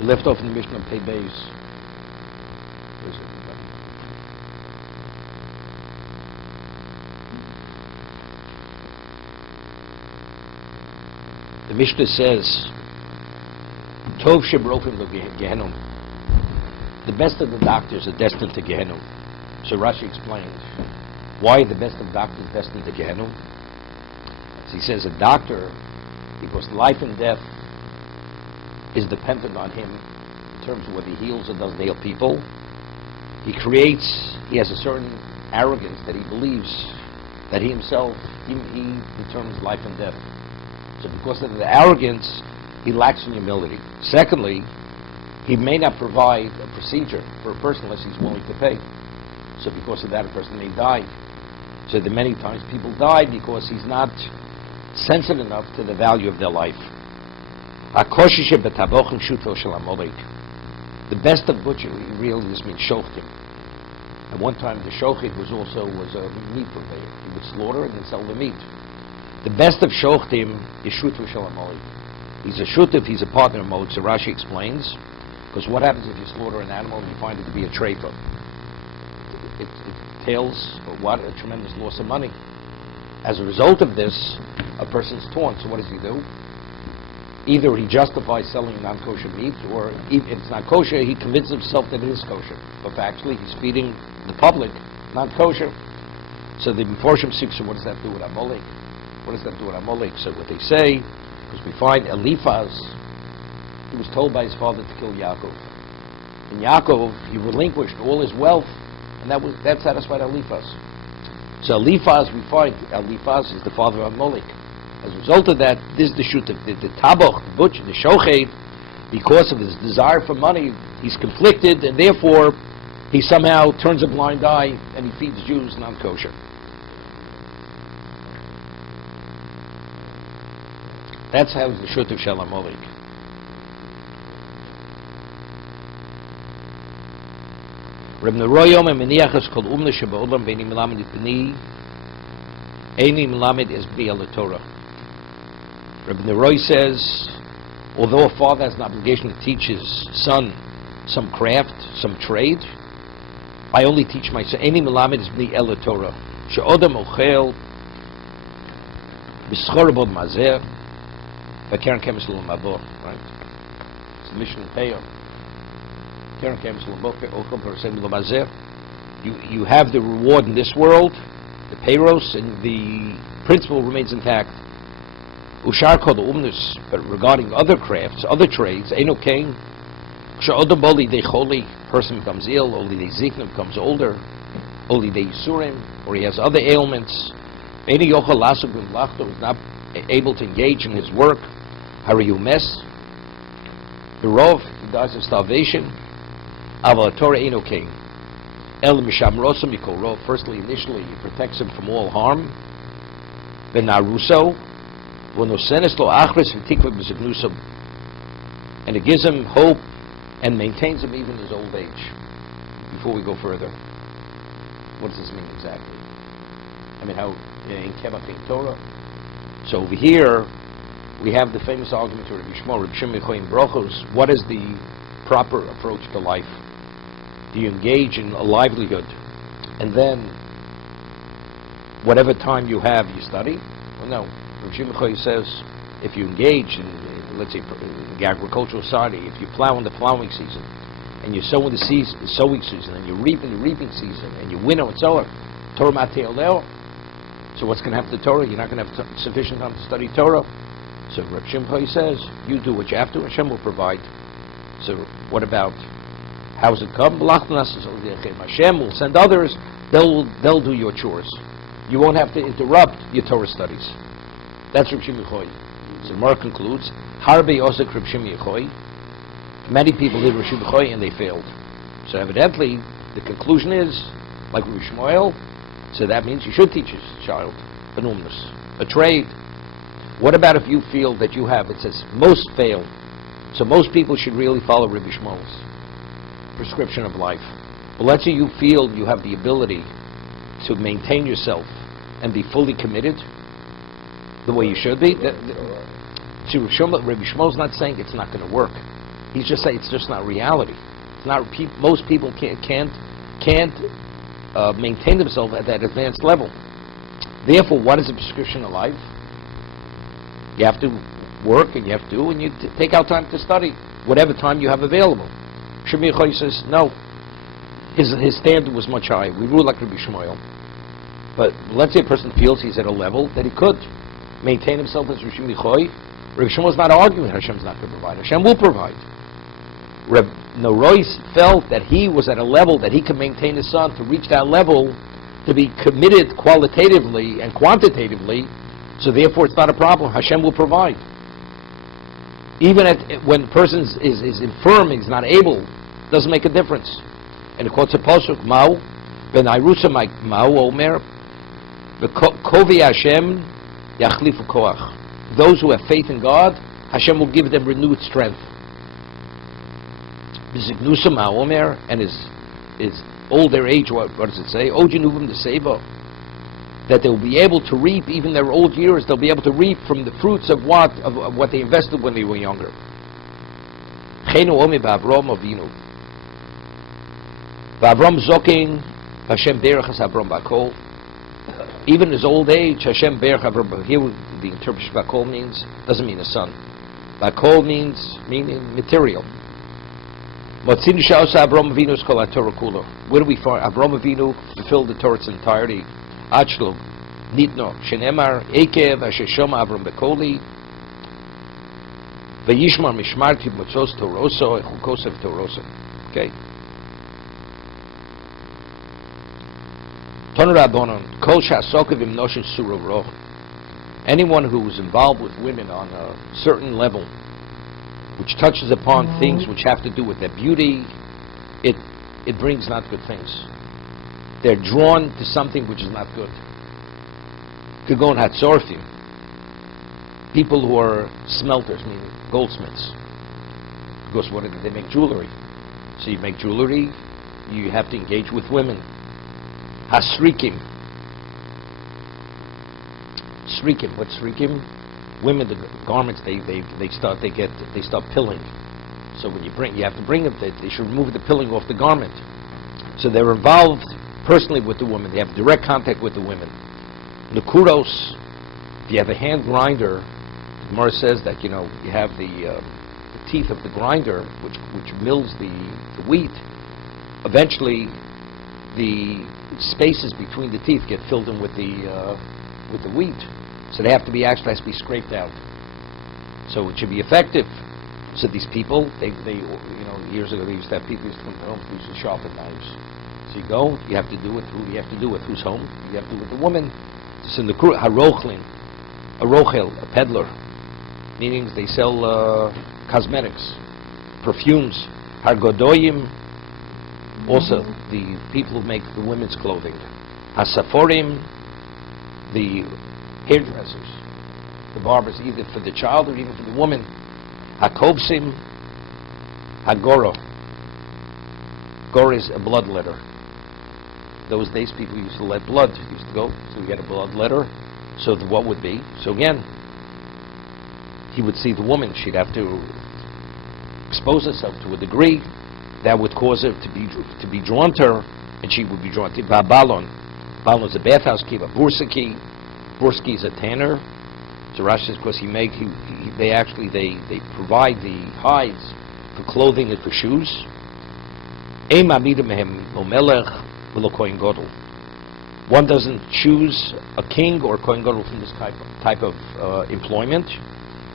We left off in the Mishnah Pei Beis. The Mishnah says, Tov shebrofim lo Gehenom. The best of the doctors are destined to Gehenom. So Rashi explains why the best of doctors destined to Gehenom. So he says a doctor, because life and death is dependent on him in terms of whether he heals or doesn't heal people. He has a certain arrogance that he believes that he himself, he determines life and death. So because of the arrogance, he lacks in humility. Secondly, he may not provide a procedure for a person unless he's willing to pay. So because of that, a person may die. So that many times people die because he's not sensitive enough to the value of their life. The best of butchery really just means shochtim. At one time, the shochid was a meat purveyor. He would slaughter and then sell the meat. The best of shochtim is shutfu shel hamolik. He's a shutuf, he's a partner of Moed. So Rashi explains, because what happens if you slaughter an animal and you find it to be a traitor? It entails what a tremendous loss of money. As a result of this, a person's torn. So what does he do? Either he justifies selling non-kosher meat, or if it's not kosher, he convinces himself that it is kosher. But actually, he's feeding the public non-kosher. So the Meforshim seek, so what does that do with Amalek? What does that do with Amalek? So what they say, because we find Eliphaz, he was told by his father to kill Yaakov. And Yaakov, he relinquished all his wealth, and that satisfied Eliphaz. So Eliphaz, we find Eliphaz is the father of Amalek. As a result of that, this is the shutuf, the taboch, the butcher, the shochet, because of his desire for money, he's conflicted, and therefore he somehow turns a blind eye and he feeds Jews non-kosher. That's how the shutuf shel hamolik. Reb Neroyom and Meniachas kol umne shebe'olam beini melamed b'ni eini melamed es b'ni el Torah. Reb Neroy says, although a father has an obligation to teach his son some craft, some trade, I only teach my son eini melamed es b'ni el Torah. She'odam ochel b'schor bod mazer v'keren kemes lo mabor. Right? It's the mission of Peah. You have the reward in this world, the payros, and the principle remains intact. Ushar kol umnus, but regarding other crafts, other trades, ain't okay. Sha'odam oli de choli, person becomes ill, oli de zikna becomes older, oli de yisurim, or he has other ailments. Any yochel lasuk v'mlachto is not able to engage in his work. Hariyu mes. The rov, he dies of starvation. Aval Torah ain't okay. El mishamrosam mikol rov. Firstly, initially, it protects him from all harm. Benaruso, v'nosenes lo achres v'tikva b'zignusam, and it gives him hope and maintains him even in his old age. Before we go further, what does this mean exactly? I mean, how in Kemach in Torah? So over here, we have the famous argument to Rabbi Shmuel, Rabbi Shimon Yochai Brochos. What is the proper approach to life? Do you engage in a livelihood, and then whatever time you have, you study? Well, no. Rabbi Shimon Yochai says, if you engage in, let's say, the agricultural society, if you plow in the plowing season, and you sow in the sowing season, and you reap in the reaping season, and you winnow and so on, Torah matei oleo. So what's going to happen to Torah? You're not going to have sufficient time to study Torah. So Rabbi Shimon Yochai says, you do what you have to, and Hashem will provide. So what about, how does it come? Hashem will send others, they'll do your chores. You won't have to interrupt your Torah studies. That's Rabbi Shimon Yochai. So the Gemara concludes, Harbe osek Rabbi Shimon Yochai. Many people did Rabbi Shimon Yochai and they failed. So evidently, the conclusion is, like Rabbi Shmuel, so that means you should teach his child a numnus, a trade. What about if you feel that you have, it says, most fail. So most people should really follow Rabbi Shmuel's prescription of life. Well, let's say you feel you have the ability to maintain yourself and be fully committed the way you should be. See, Rabbi Shmuel's not saying it's not going to work. He's just saying it's just not reality. It's not. Most people can't maintain themselves at that advanced level. Therefore, what is a prescription of life? You have to work, and you take out time to study, whatever time you have available. Shemi Yochai says, no. His standard was much higher. We rule like Rabbi Shmuel. But let's say a person feels he's at a level that he could maintain himself as Rabbi Yochai. Rabbi Shmuel's not arguing Hashem's not going to provide. Hashem will provide. Reb Norois felt that he was at a level that he could maintain his son to reach that level, to be committed qualitatively and quantitatively, so therefore it's not a problem. Hashem will provide. Even when the person is infirm, he's not able, doesn't make a difference. And it quotes a pasuk, Ma'u, Ben Irusa Ma'u Omer, Kovi Hashem Yachlifu Koach. Those who have faith in God, Hashem will give them renewed strength. Bizignusa Ma'u Omer, and his older age, what does it say? Ojinuvim the Seba. That they will be able to reap, even their old years, they'll be able to reap from the fruits of what they invested when they were younger. Chenu Omi Ba'Avrom Avinu. Ba'Avrom Zoking, Hashem Derech Has Avrom Ba'Kol. Even his old age, Hashem Derech Avrom Ba'Kol. Here the interpretation Ba'Kol means, doesn't mean a son. Ba'Kol meaning material. Motzin Sha'osa Avrom Avinu's Kol HaTorah Kula. Where do we find Avrom Avinu fulfilled the Torah's entirety? Achlo, Nitno, Shenemar, Ekev, Asher Shoma Avram Bekoli, Vayishmar Mishmarti Motzos Toroso, Echukosev Toroso. Okay? Ton Rabbonon, Kol Shasokev Im Noshin Sura Roch. Anyone who is involved with women on a certain level, which touches upon things which have to do with their beauty, it brings not good things. They're drawn to something which is not good. Could go in Hatzorfim. People who are smelters, meaning goldsmiths. Because what do they make? Jewelry. So you make jewelry, you have to engage with women. Hasrikim. Srikim. What's srikim? Women, the garments they start pilling. So when you have to bring them, they should remove the pilling off the garment. So they're involved personally with the woman. They have direct contact with the women. Nukuros, if you have a hand grinder, Gemara says that you have the teeth of the grinder, which mills the wheat. Eventually, the spaces between the teeth get filled in with the wheat. So they have to be scraped out. So it should be effective. So these people, they years ago they used to have people used to come home, used to sharpen knives. So you go, you have to do it with who's home? You have to do with the woman. So in the Harochlin, a rochel, a peddler, meaning they sell cosmetics, perfumes. Hargodoyim, also the people who make the women's clothing. Hasaforim, the hairdressers, the barbers, either for the child or even for the woman. Hakovsim, Hagoro. Gor is a bloodletter. Those days people used to let blood. Used to go, so we had a bloodletter. So what would be? So again, he would see the woman. She'd have to expose herself to a degree that would cause her to be drawn to her, and she would be drawn to Balon. Balon is a bathhouse keeper. Bursaki. Bursky is a tanner. So Rashi says because they provide the hides for clothing and for shoes. One doesn't choose a king or a kohen gadol from this type of employment.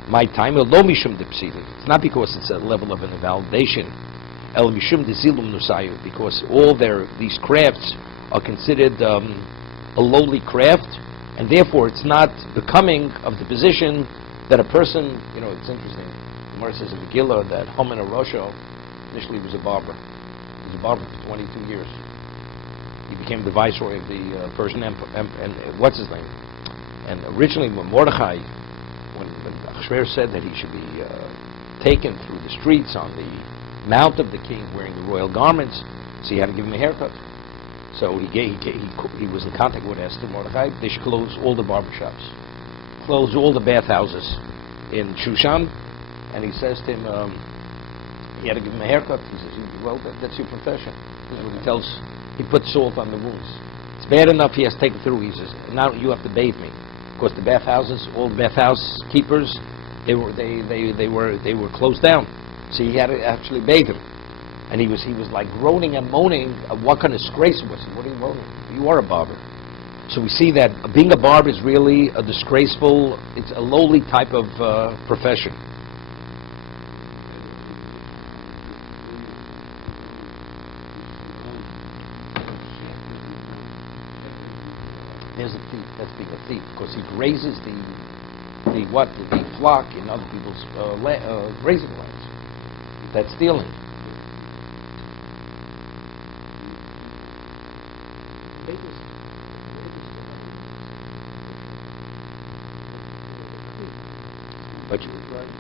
My time it's not because it's a level of an invalidation. Because all these crafts are considered a lowly craft, and therefore it's not becoming of the position that a person, it's interesting. Gemara says in Megillah that Haman Arosho initially was a barber. He was a barber for 22 years. He became the viceroy of the Persian Empire, and what's his name? And originally when Mordechai, when Achashverosh said that he should be taken through the streets on the mount of the king wearing the royal garments, so he had to give him a haircut. So he was in contact with Esther Mordechai. They should close all the barbershops, close all the bathhouses in Shushan, and he says to him, He had to give him a haircut. He says, well, that's your profession. This is what he tells. He put salt on the wounds. It's bad enough he has to take it through. He says, now you have to bathe me. Of course, the bathhouses, all the bathhouse keepers, they were closed down. So he had to actually bathe him. And he was like groaning and moaning of what kind of disgrace it was. What are you moaning? You are a barber. So we see that being a barber is really a disgraceful, it's a lowly type of profession. There's a thief. That's being a thief because he grazes the flock in other people's grazing lands. That's stealing.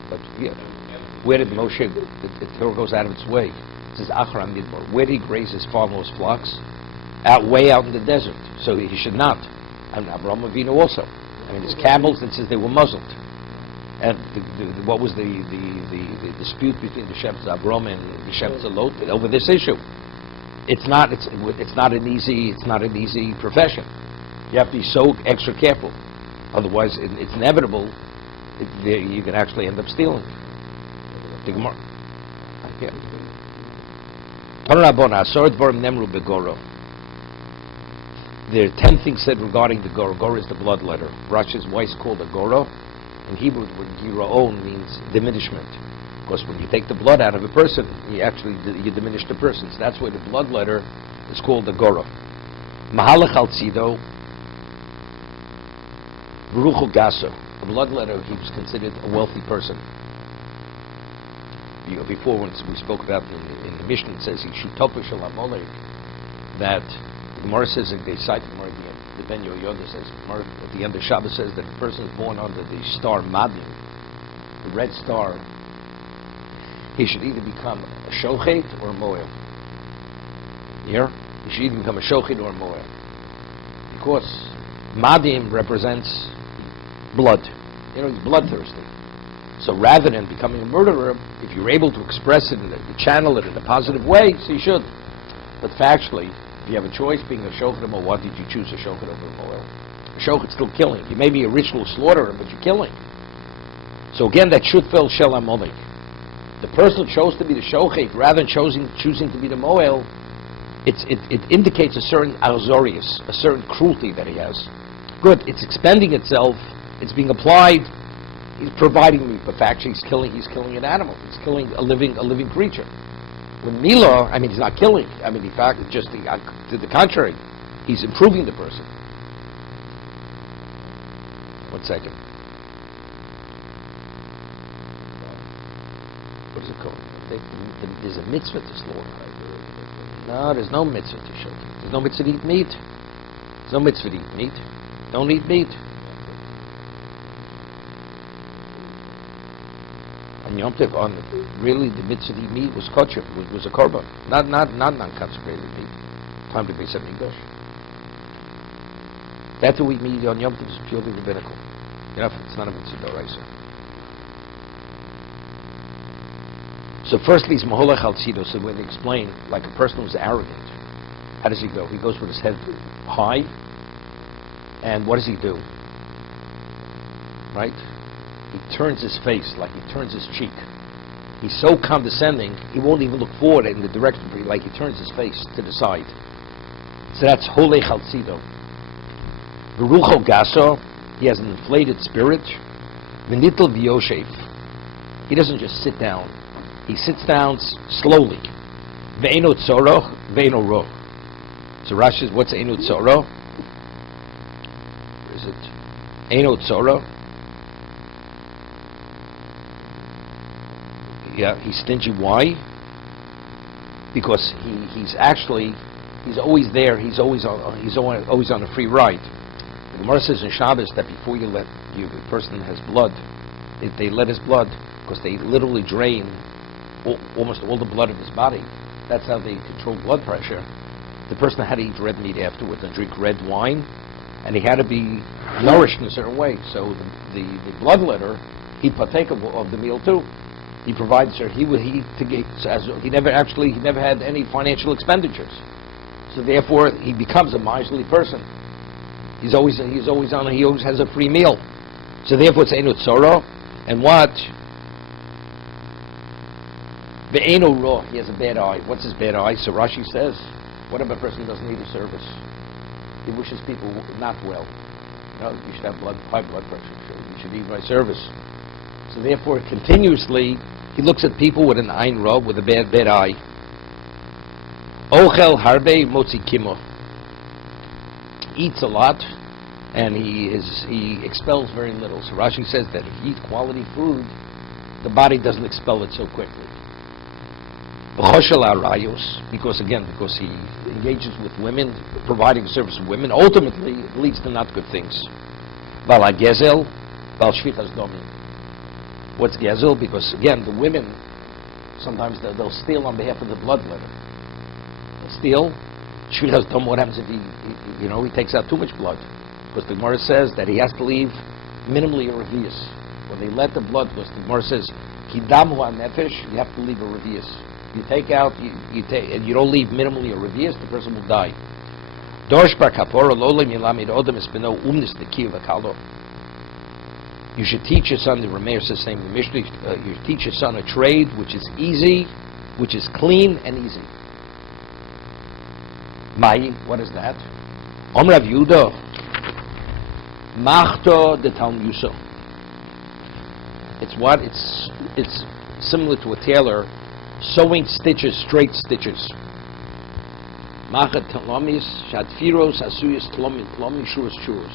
But yeah, where did Moshe? The Torah goes out of its way. It says Achram Midbar. Where did he graze his father-in-law's flocks? Way out in the desert. So he should not. And Avraham Avinu also. I mean, his camels. It says they were muzzled. And what was the dispute between the shepherds of Avraham and the shepherds of Lot over this issue? It's not an easy profession. You have to be so extra careful. Otherwise, it's inevitable. You can actually end up stealing. The Gemara. There are 10 things said regarding the Goro. Goro is the blood letter. Rashi's why is called a Goro. In Hebrew, the word Giroon means diminishment. Because when you take the blood out of a person, you diminish the person. So that's why the blood letter is called the Goro. Mahalach al Tzido, Baruchu Gaso. The blood letter, he was considered a wealthy person. Before, when we spoke about in the Mishnah, it says that the Gemara says, and they cite the Gemara, the Ben Yoda says, at the end of Shabbos says that the person is born under the star Madim, the red star. He should either become a shochet or a moel. Here, he should either become a shochet or a moel, because Madim represents blood. He's bloodthirsty. So rather than becoming a murderer, if you're able to express it and channel it in a positive way, so you should. But factually, if you have a choice being a shochet or what did you choose, a shochet over a moel? A shochet's still killing. You may be a ritual slaughterer, but you're killing. So again, that should fill shel amolik. The person who chose to be the shochet rather than choosing to be the moel, it indicates a certain azorius, a certain cruelty that he has. Good, it's expending itself. It's being applied. He's providing me, but actually he's killing an animal. He's killing a living creature. When Mila, he's not killing. In fact, it's just to the contrary. He's improving the person. 1 second. What is it called? There's a mitzvah to slaughter. No, there's no mitzvah to show. There's no mitzvah to eat meat. There's no mitzvah to eat meat. Don't eat meat. On Yom Tov, really the mitzvah to eat meat was kosher, was a korban, not non-consecrated meat. Time to be Mikdash. That to eat meat on Yom Tov is purely rabbinical. It's not a mitzvah d'oraisa. So firstly, it's maholech al tzido. So when they explain, like a person who's arrogant, how does he go? He goes with his head high, and what does he do? Right? He turns his face, like he turns his cheek. He's so condescending, he won't even look forward in the direction, like he turns his face to the side. So that's holech al tzido. Berucho gaso, he has an inflated spirit. V'nitl v'yoshev. He doesn't just sit down. He sits down slowly. Ve'eno tzoro, ve'eno ro. So Rashi says, what's eno tzoro? Where is it? Eno tzoro. Yeah, he's stingy. Why? Because he's always there. He's always on a free ride. The Gemara says in Shabbos that before the person has blood, they let his blood, because they literally drain almost all the blood of his body. That's how they control blood pressure. The person had to eat red meat afterwards and drink red wine, and he had to be nourished in a certain way. So the bloodletter, he'd partake of the meal too. He provides her. He never had any financial expenditures. So therefore, he becomes a miserly person. He always has a free meal. So therefore, it's Eino Tzoro. And what? Ve'eno Ro, he has a bad eye. What's his bad eye? So Rashi says, what if a person doesn't need a service? He wishes people not well. You should have high blood pressure. You should need my service. So therefore, continuously, he looks at people with an Ein Ro, with a bad eye. Ochel harbe motzi kimo. Eats a lot, and he expels very little. So Rashi says that if you eat quality food, the body doesn't expel it so quickly. Because he engages with women, providing service to women, ultimately it leads to not good things. What's gezel? Because again, the women, sometimes they'll steal on behalf of the bloodletting. They'll steal. What happens if he takes out too much blood? Because the Gemara says that he has to leave minimally a revius. When they let the blood, because the Gemara says, Kidamu nefesh, you have to leave a revius. You take out, and you don't leave minimally a revius, the person will die. You should teach your son, the Rameir says, same the Mishnah, you teach your son a trade which is easy, which is clean and easy. Mai, what is that? Rav Yehuda, Machto de Talmuso. It's what? It's similar to a tailor sewing stitches, straight stitches. Machat talomis, shatfiros, asuyas talomi shuras shuras.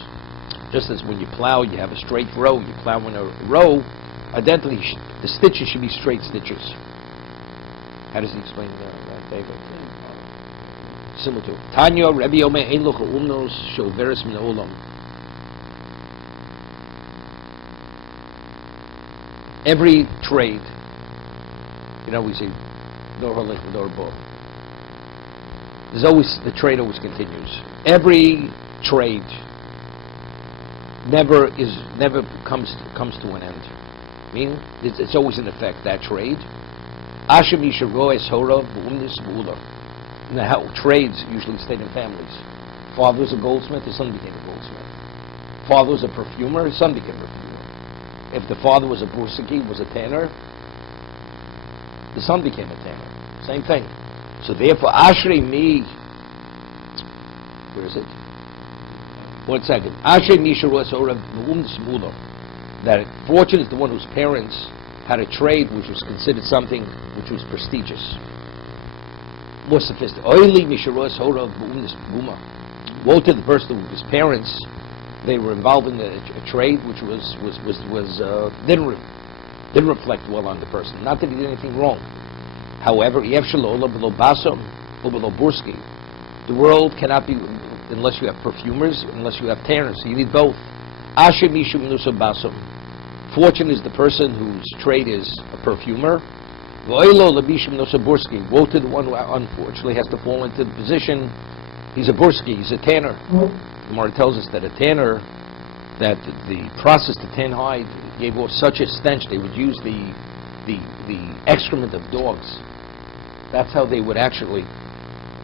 Just as when you plow, you have a straight row. You plow in a row, identically, the stitches should be straight stitches. How does he explain that, David? Similar to Tanya, Rebbe Omer, Ein Locha Umnos, Shoveres Min Olam. Every trade, we say, Dor Halech, Dor Bo. The trade always continues. Every trade never comes to an end. Meaning, it's always in effect, that trade. Ashem Yisha Roes Hora, Bu'umnis Bu'ulah. How trades usually stayed in families. Father was a goldsmith, his son became a goldsmith. Father was a perfumer, his son became a perfumer. If the father was a bursaki, was a tanner, the son became a tanner. Same thing. So therefore, Ashrei Mi, where is it? 1 second. Ashrei Mi Sharuas Ora Mu'um Smulo. That fortunate is the one whose parents had a trade which was considered something which was prestigious. More sophisticated. Woe to the person whose parents, they were involved in a trade which didn't reflect well on the person. Not that he did anything wrong. However, the world cannot be unless you have perfumers, unless you have tanners. So you need both. Fortunate is the person whose trade is a perfumer. Woe to the one who unfortunately has to fall into the position, he's a burski, he's a tanner. Gemara tells us that a tanner, that the process to tan hide gave off such a stench, they would use the excrement of dogs. That's how they would actually,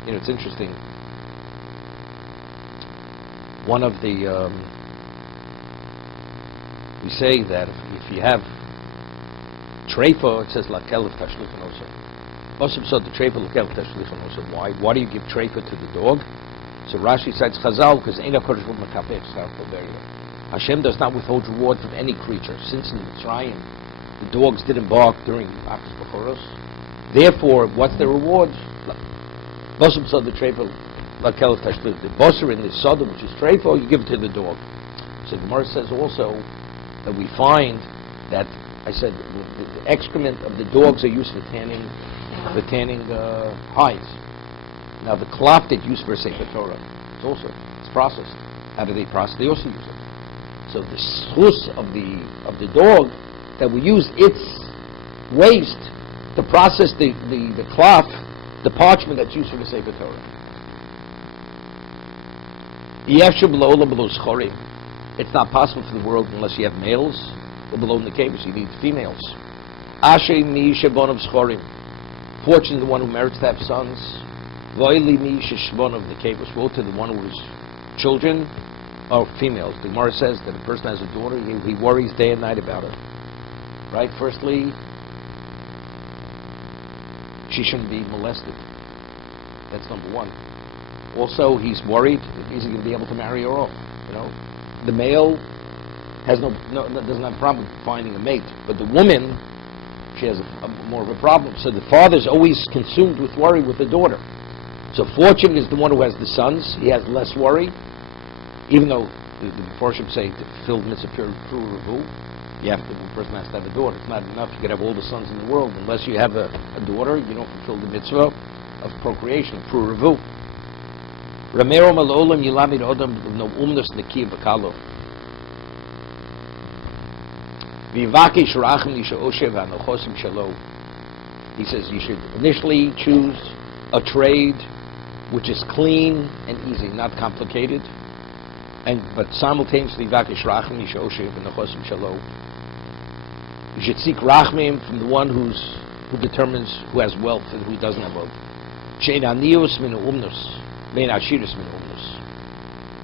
it's interesting. One of the, we say that if you have treifa, it says lakel tashlichon oso. Osam said the treifa lakel tashlichon oso. Why do you give treifa to the dog? So Rashi cites Chazal because Hashem does not withhold reward from any creature. Since in Mitzrayim the dogs didn't bark during Achas Bechoros, therefore what's the reward? Osam said the treifa lakel tashlichon. The bosser in the sodom, which is treifa, you give it to the dog. So Gemara says also that we find that I said the excrement of the dogs are used for tanning hides. Now the klop that used for Sefer Torah, it's processed. How do they process? They also use it. So the schus of the dog that we use its waste to process the klop, the parchment that's used for the Sefer Torah. It's not possible for the world unless you have males. Below the caves, you need females. Asher mi shebonav schorim. Fortunate the one who merits to have sons. Voili mi sheshbonav nekevos. Woe to the one whose children are females. The Gemara says that a person has a daughter, he worries day and night about her. Right? Firstly, she shouldn't be molested. That's number one. Also, he's worried that he's going to be able to marry her off. You know, the male has doesn't have a problem finding a mate, but the woman, she has more of a problem. So the father's always consumed with worry with the daughter. So fortunate is the one who has the sons. He has less worry, even though the parshas say to fulfill the mitzvah pru revu, the person has to have a daughter. It's not enough. You could have all the sons in the world. Unless you have a daughter, you don't fulfill the mitzvah of procreation, of pru revu. Ramero malolam yilamid odam no umnus nekiv v'kalo. He says you should initially choose a trade which is clean and easy, not complicated, but simultaneously you should seek rachmim from the one who determines who has wealth and who doesn't have wealth.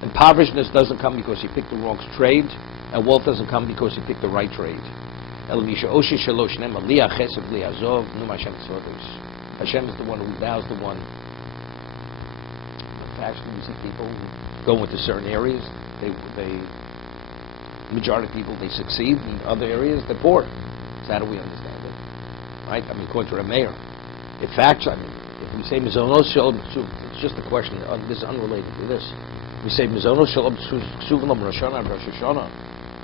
Impoverishedness doesn't come because you picked the wrong trade, and wealth doesn't come because you picked the right trade. Hashem is the one who allows the one. Actually, you see people who go into certain areas, majority of people, they succeed. In other areas, they're poor. So how do we understand it? Right? I mean, according to a mayor. In fact, I mean, if we say Mizonos Shalom, it's just a question, this is unrelated to this. We say Mizonos Shalom Suvalam Rosh Hashanah,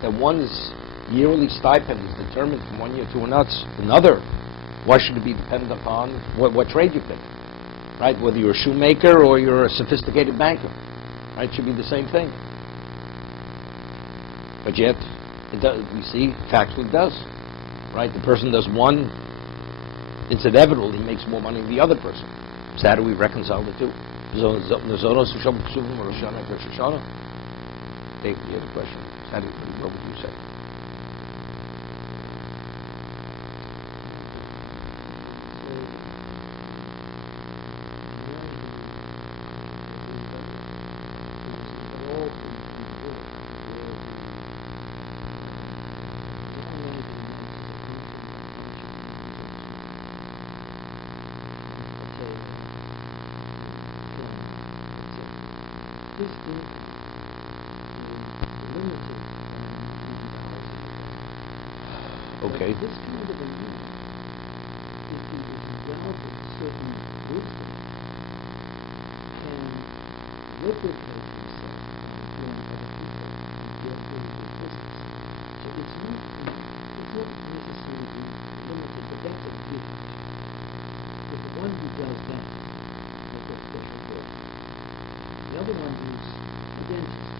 that one's yearly stipend is determined from 1 year to another. Why should it be dependent upon what trade you pick? Right? Whether you're a shoemaker or you're a sophisticated banker. Right? It should be the same thing. But yet, it does, we see, factually it does. Right? The person does one, it's inevitable he makes more money than the other person. So how do we reconcile the two? Dave, you had a question. What would you say? Okay. This kind of a unit, if you delve into certain wisdom, can replicate himself and join other people and get into the business. So it's not necessarily limited, but that's a gift. But the one who does that has got special gift. The other one who's a dentist,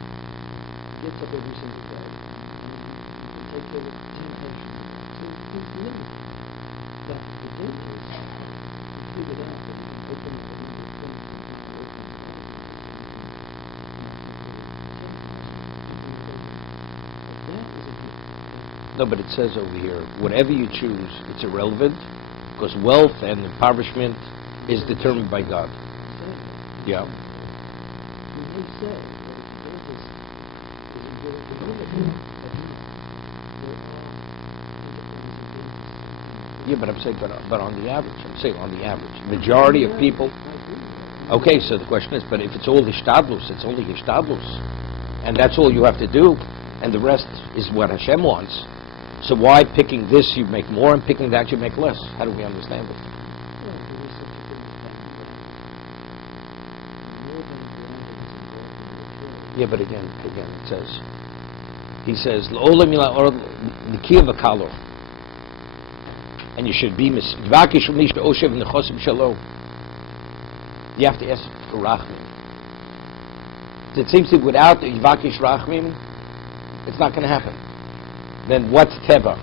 gets up every single day and can take care of 10 patients. He's limited. But the dentist figured out that he can open up a number of things and he can open up that is a gift. No, but it says over here, whatever you choose, it's irrelevant, because wealth and impoverishment is determined by God. Yeah. We may say that if the dentist is willing to limit him, but there are Yeah, but I'm saying, but on the average, majority of people. Okay, so the question is, but if it's all hishtadlus, it's only hishtadlus, and that's all you have to do, and the rest is what Hashem wants. So why picking this you make more, and picking that you make less? How do we understand it? Yeah, but again, it says, he says, and you should be you have to ask for rachmim. It seems that without yivakish rachmim, it's not going to happen. Then what's teva?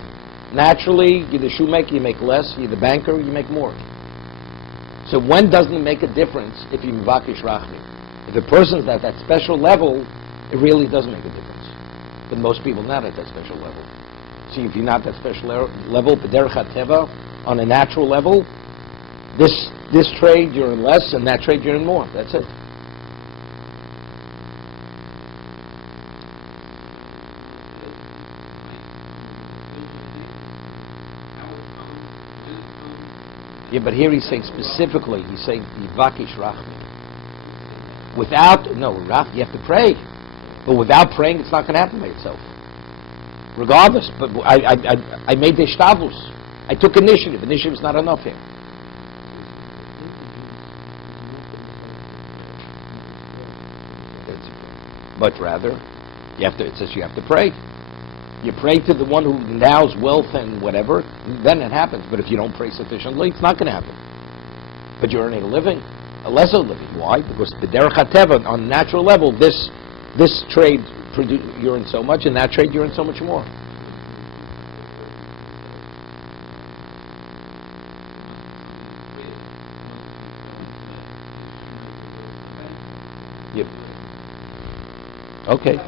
Naturally, you're the shoemaker, you make less. You're the banker, you make more. So when doesn't it make a difference if you yivakish rachmim? If a person's at that special level, it really doesn't make a difference. But most people not at that special level. See, if you're not that special level, b'derech hateva, on a natural level, this trade you're in less, and that trade you're in more. That's it. Yeah, but here he's saying specifically, he's saying Yivakish Rachmi. Without, no, you have to pray. But without praying, it's not going to happen by itself. Regardless, but I made the shtabus. I took initiative. Initiative is not enough here. But rather, it says you have to pray. You pray to the one who endows wealth and whatever, then it happens. But if you don't pray sufficiently, it's not going to happen. But you're earning a living, a lesser living. Why? Because the derech hateva, on a natural level, this trade, you're in so much, and that trade, you're in so much more. Yep. Okay.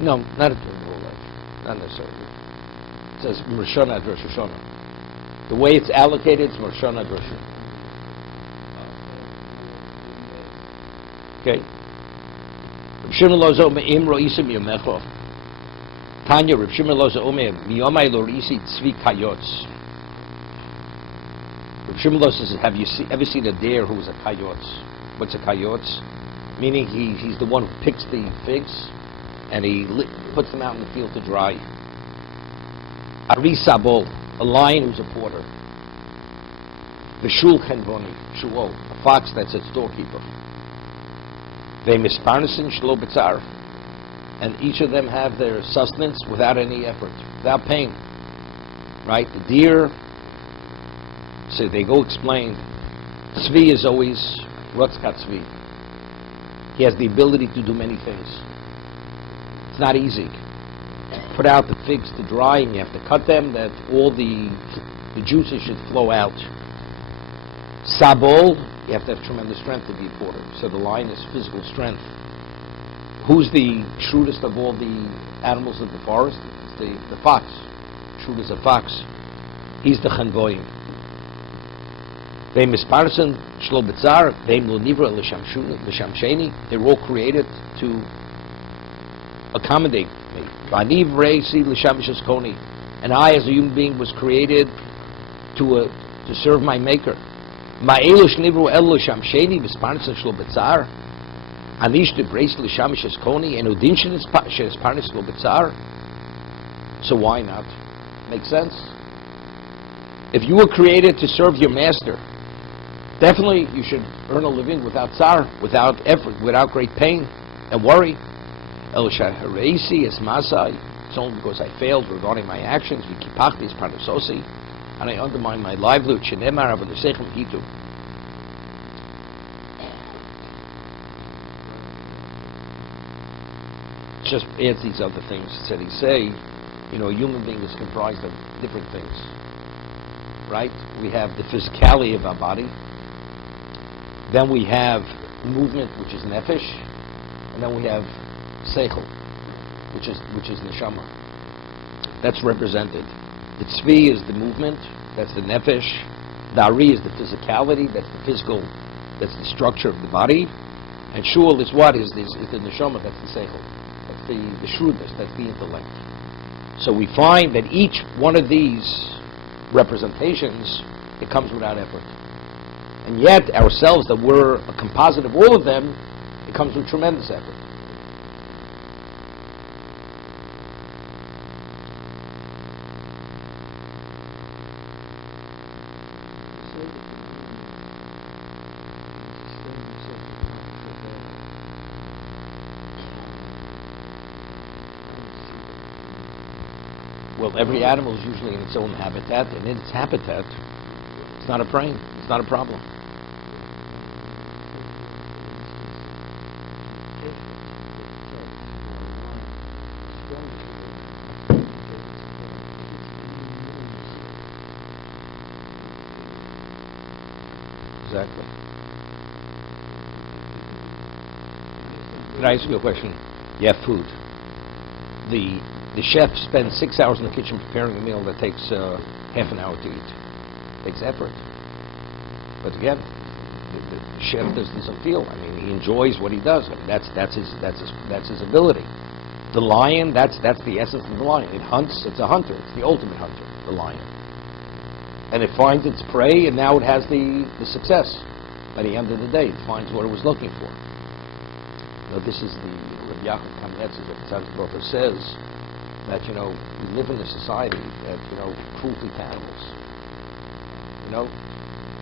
No, not at all. Not necessarily. It says Mershana ad Rosh Hashanah. The way it's allocated is Mershana ad Rosh Hashanah. Okay. Reb Shimon lo zo me'im ro'isim yomecho. Tanya, Reb Shimon lo zo omer miyomai lo ro'isi tzvi kayotz. Reb Shimon lo says, have you ever seen a deer who is a kayotz? What's a kayotz? Meaning he's the one who picks the figs and he puts them out in the field to dry. Ari sabol, a lion who's a porter. V'shul chenvoni, shuol, a fox that's its doorkeeper. They misparnasin shlo b'tzar, and each of them have their sustenance without any effort, without pain. Right? The deer, so they go explain, tzvi is always rotzkat tzvi. He has the ability to do many things. It's not easy. Put out the figs to dry, and you have to cut them, that all the juices should flow out. Sabol, you have to have tremendous strength to be a porter. So the lion is physical strength. Who's the shrewdest of all the animals of the forest? It's the fox. Shrewd as a fox. He's the chenvoyim. They misparson shlo b'tzar, they lo nivra l'shamsheni. They're all created to accommodate me. V'aniv reisi l'shamishas koni. And I, as a human being, was created to serve my Maker. Ma'elu shnivru el l'shamsheni v'sparson shlo b'tzar. Anish de breis l'shamishas koni and udin she'esparson shlo b'tzar. So why not? Makes sense. If you were created to serve your master, definitely you should earn a living without tsar, without effort, without great pain and worry. El shahareisi es masai. It's only because I failed regarding my actions. V'kipachti es parnasosi, and I undermine my livelihood. Shenemar avadosechem hitu. Just adds these other things that he say. You know, a human being is comprised of different things. Right? We have the physicality of our body. Then we have movement, which is nefesh, and then we have seichel, which is neshama. That's represented. The tzvi is the movement. That's the nefesh. The ari is the physicality. That's the physical. That's the structure of the body. And shul is what is the neshama. That's the seichel. That's the shrewdness. That's the intellect. So we find that each one of these representations, it comes without effort. And yet, ourselves, that we're a composite of all of them, it comes with tremendous effort. Well, every animal is usually in its own habitat, and in its habitat, it's not a brain, it's not a problem. Exactly. Can I ask you a question? You have food. the chef spends 6 hours in the kitchen preparing a meal that takes half an hour to eat. It takes effort. But again, the chef doesn't feel. I mean, he enjoys what he does. I mean, that's his ability. The lion, that's the essence of the lion. It hunts. It's a hunter. It's the ultimate hunter. The lion. And it finds its prey, and now it has the success. By the end of the day, it finds what it was looking for. Now, this is the Rabbi Kalatsky, the Talmud says that, we live in a society that, cruelty to animals.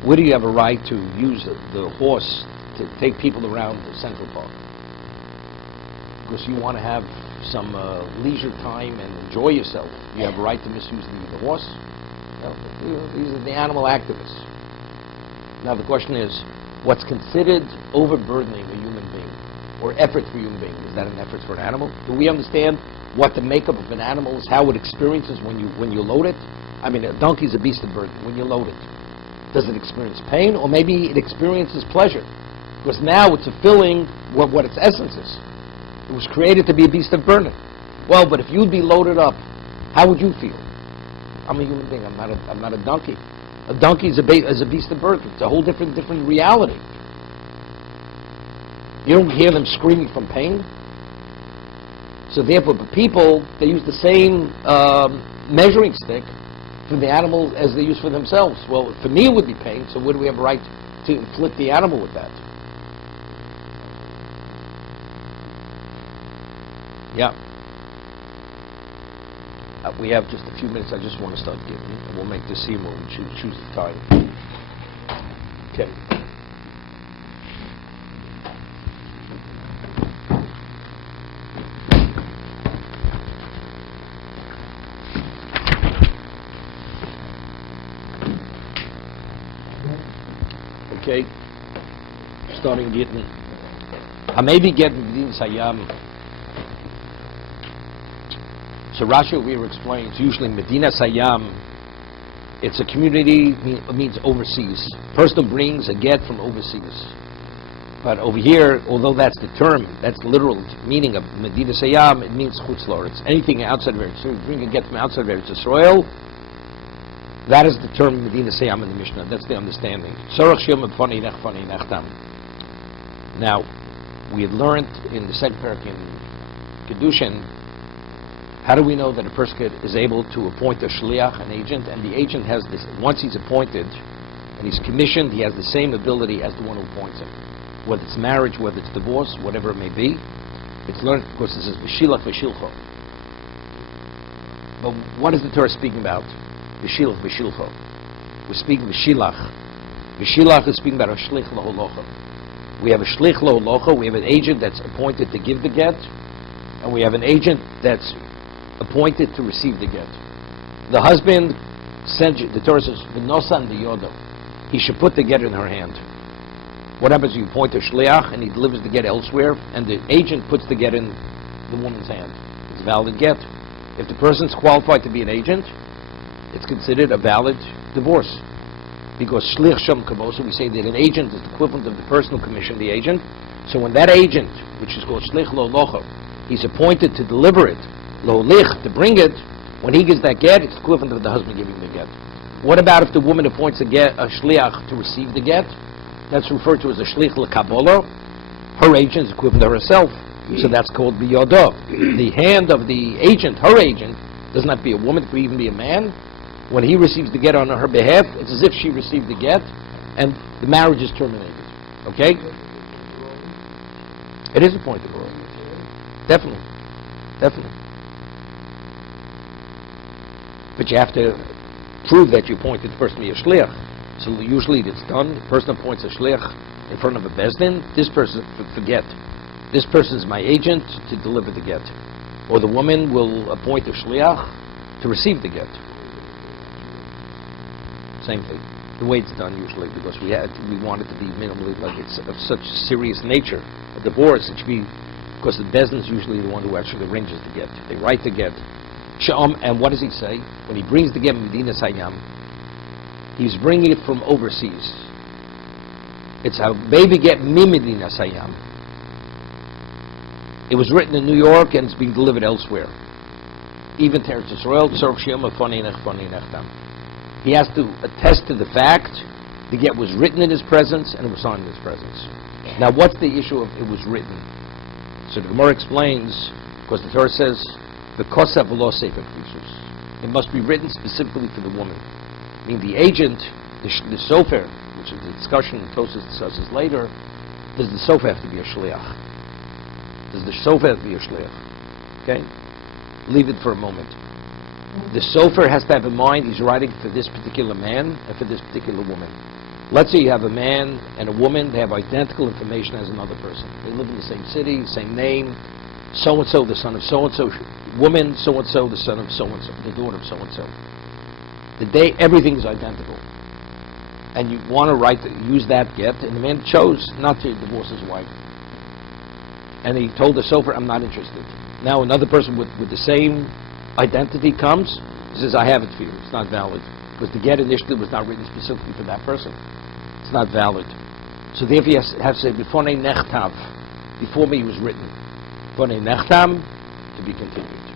Where do you have a right to use the horse to take people around the Central Park? Because you want to have some leisure time and enjoy yourself. You have a right to misuse the horse? These are the animal activists. Now the question is, what's considered overburdening a human being or effort for a human being? Is that an effort for an animal? Do we understand what the makeup of an animal is, how it experiences when you load it? I mean, a donkey is a beast of burden when you load it. Does it experience pain, or maybe it experiences pleasure? Because now it's fulfilling what its essence is. It was created to be a beast of burden. Well, but if you'd be loaded up, how would you feel? I'm a human being. I'm not a donkey. A donkey is a beast of burden. It's a whole different reality. You don't hear them screaming from pain. So therefore, the people, they use the same measuring stick for the animal as they use for themselves. Well, for me it would be pain, so where do we have a right to inflict the animal with that? Yeah. We have just a few minutes. I just want to start giving. And we'll make this scene when we choose the time. Okay. Okay. Starting getting. I may be getting Medina Sayyam. So Rashi over here explains, usually Medina Sayyam, it's a community, means overseas. Person brings a get from overseas. But over here, although that's the term, that's the literal meaning of Medina Sayyam, it means Chutz La'aretz. It's anything outside of Eretz. So you bring a get from outside of Eretz Yisrael, that is the term Medina Sayyam in the Mishnah. That's the understanding. Now, we had learned in the second parak in kiddushin, how do we know that a person is able to appoint a shliach, an agent, and the agent has this, once he's appointed and he's commissioned, he has the same ability as the one who appoints him. Whether it's marriage, whether it's divorce, whatever it may be, it's learned because this is v'shilach v'shilcho. But what is the Torah speaking about? V'shilach v'shilcho. We're speaking v'shilach. V'shilach is speaking about a shlich laholocha. We have a shlich laholocha, we have an agent that's appointed to give the get, and we have an agent that's appointed to receive the get. The husband sends, the Torah says, "V'nosan biyodo." He should put the get in her hand. What happens? You appoint a shliach, and he delivers the get elsewhere, and the agent puts the get in the woman's hand. It's a valid get. If the person's qualified to be an agent, it's considered a valid divorce. Because shlich sham kavosa, we say that an agent is the equivalent of the person who commissioned the agent. So when that agent, which is called shlich lo locha, he's appointed to deliver it, lo lich, to bring it, when he gives that get, it's equivalent of the husband giving the get. What about if the woman appoints a shliach to receive the get? That's referred to as a shlich l'kabola. Her agent is equivalent to herself. So that's called biyodah. The hand of the agent, her agent, doesn't have to be a woman, it could even be a man. When he receives the get on her behalf, it's as if she received the get, and the marriage is terminated. Okay? It is a point of role. Definitely. Definitely. But you have to prove that you appointed the person to be a shliach. So usually it's done. The person appoints a shliach in front of a bezdin. This person forget. This person is my agent to deliver the get. Or the woman will appoint a shliach to receive the get. Same thing. The way it's done usually, because we want it to be minimally, like it's of such serious nature. A divorce, it should be, because the bezdin is usually the one who actually arranges the get. They write the get. And what does he say? When he brings the get Medina Sayyam, he's bringing it from overseas. It's a baby get mi Medina Sayyam. It was written in New York and it's being delivered elsewhere. even Teretz Yisrael, Tzorch Shiyama Fonei Nechtam. He has to attest to the fact the get was written in his presence and it was signed in his presence. Now, what's the issue of it was written? So the Gemara explains, because the Torah says, the kosav v'lo sefer k'rishus. It must be written specifically for the woman. I mean, the agent, the sofer, which is the discussion Toldos discusses later, does the sofer have to be a shliach? Does the sofer have to be a shliach? Okay? Leave it for a moment. The sofer has to have in mind he's writing for this particular man and for this particular woman. Let's say you have a man and a woman, they have identical information as another person. They live in the same city, same name, so-and-so, the son of so-and-so, woman, so-and-so, the son of so-and-so, the daughter of so-and-so. The day, everything is identical. And you want to use that get, and the man chose not to divorce his wife. And he told the sofer, I'm not interested. Now another person with the same identity comes, he says, I have it for you. It's not valid. Because the get initially was not written specifically for that person. It's not valid. So therefore you have to say, before me was written. Before nechtam, to be continued.